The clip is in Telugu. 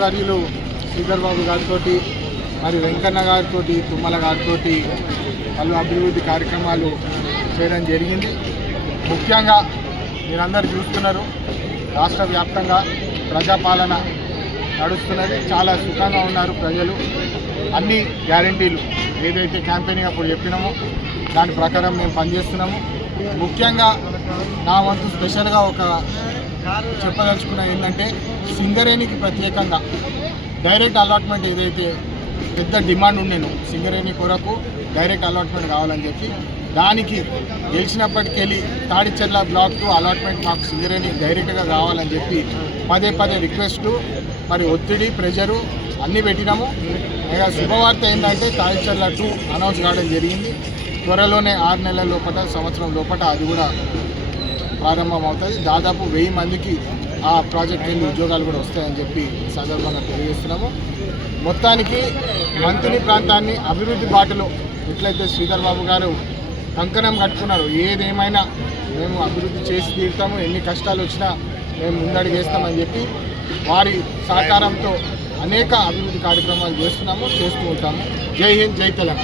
మంత్రివర్యులు శ్రీధర్ బాబు గారితో మరి వెంకన్న గారితో తుమ్మల గారితో పలు అభివృద్ధి కార్యక్రమాలు చేయడం జరిగింది. ముఖ్యంగా మీరందరూ చూస్తున్నారు, రాష్ట్ర వ్యాప్తంగా ప్రజాపాలన నడుస్తున్నది. చాలా సుఖంగా ఉన్నారు ప్రజలు. అన్ని గ్యారంటీలు ఏదైతే క్యాంపెయినింగ్ అప్పుడు చెప్పినామో దాని ప్రకారం మేము పనిచేస్తున్నాము. ముఖ్యంగా నా వంతు స్పెషల్గా ఒక చెప్పదలుచుకున్నది ఏంటంటే, సింగరేణికి ప్రత్యేకంగా డైరెక్ట్ అలాట్మెంట్ ఏదైతే పెద్ద డిమాండ్ ఉండేను, సింగరేణి కొరకు డైరెక్ట్ అలాట్మెంట్ కావాలని చెప్పి దానికి గెలిచినప్పటికెళ్ళి తాడిచెర్ల బ్లాక్ 2 అలాట్మెంట్ మాకు సింగరేణి డైరెక్ట్గా కావాలని చెప్పి పదే రిక్వెస్టు, మరి ఒత్తిడి, ప్రెషరు అన్నీ పెట్టినాము. ఇక శుభవార్త ఏంటంటే తాడిచెర్ల 2 అనౌన్స్ కావడం జరిగింది. త్వరలోనే 6 నెలల లోపల, సంవత్సరం లోపల అది కూడా ప్రారంభం అవుతుంది. దాదాపు 1000 మందికి ఆ ప్రాజెక్ట్ కింద ఉద్యోగాలు కూడా వస్తాయని చెప్పి సందర్భంగా తెలియజేస్తున్నాము. మొత్తానికి మంత్రి ప్రాంతాన్ని అభివృద్ధి బాటలో ఎట్లయితే శ్రీధర్ బాబు గారు కంకణం కట్టుకున్నారు, ఏదేమైనా మేము అభివృద్ధి చేసి తీరుతాము, ఎన్ని కష్టాలు వచ్చినా మేము ముందడుగు వేస్తామని చెప్పి వారి సహకారంతో అనేక అభివృద్ధి కార్యక్రమాలు చేస్తూ ఉంటాము. జై హింద్, జై తెలంగాణ.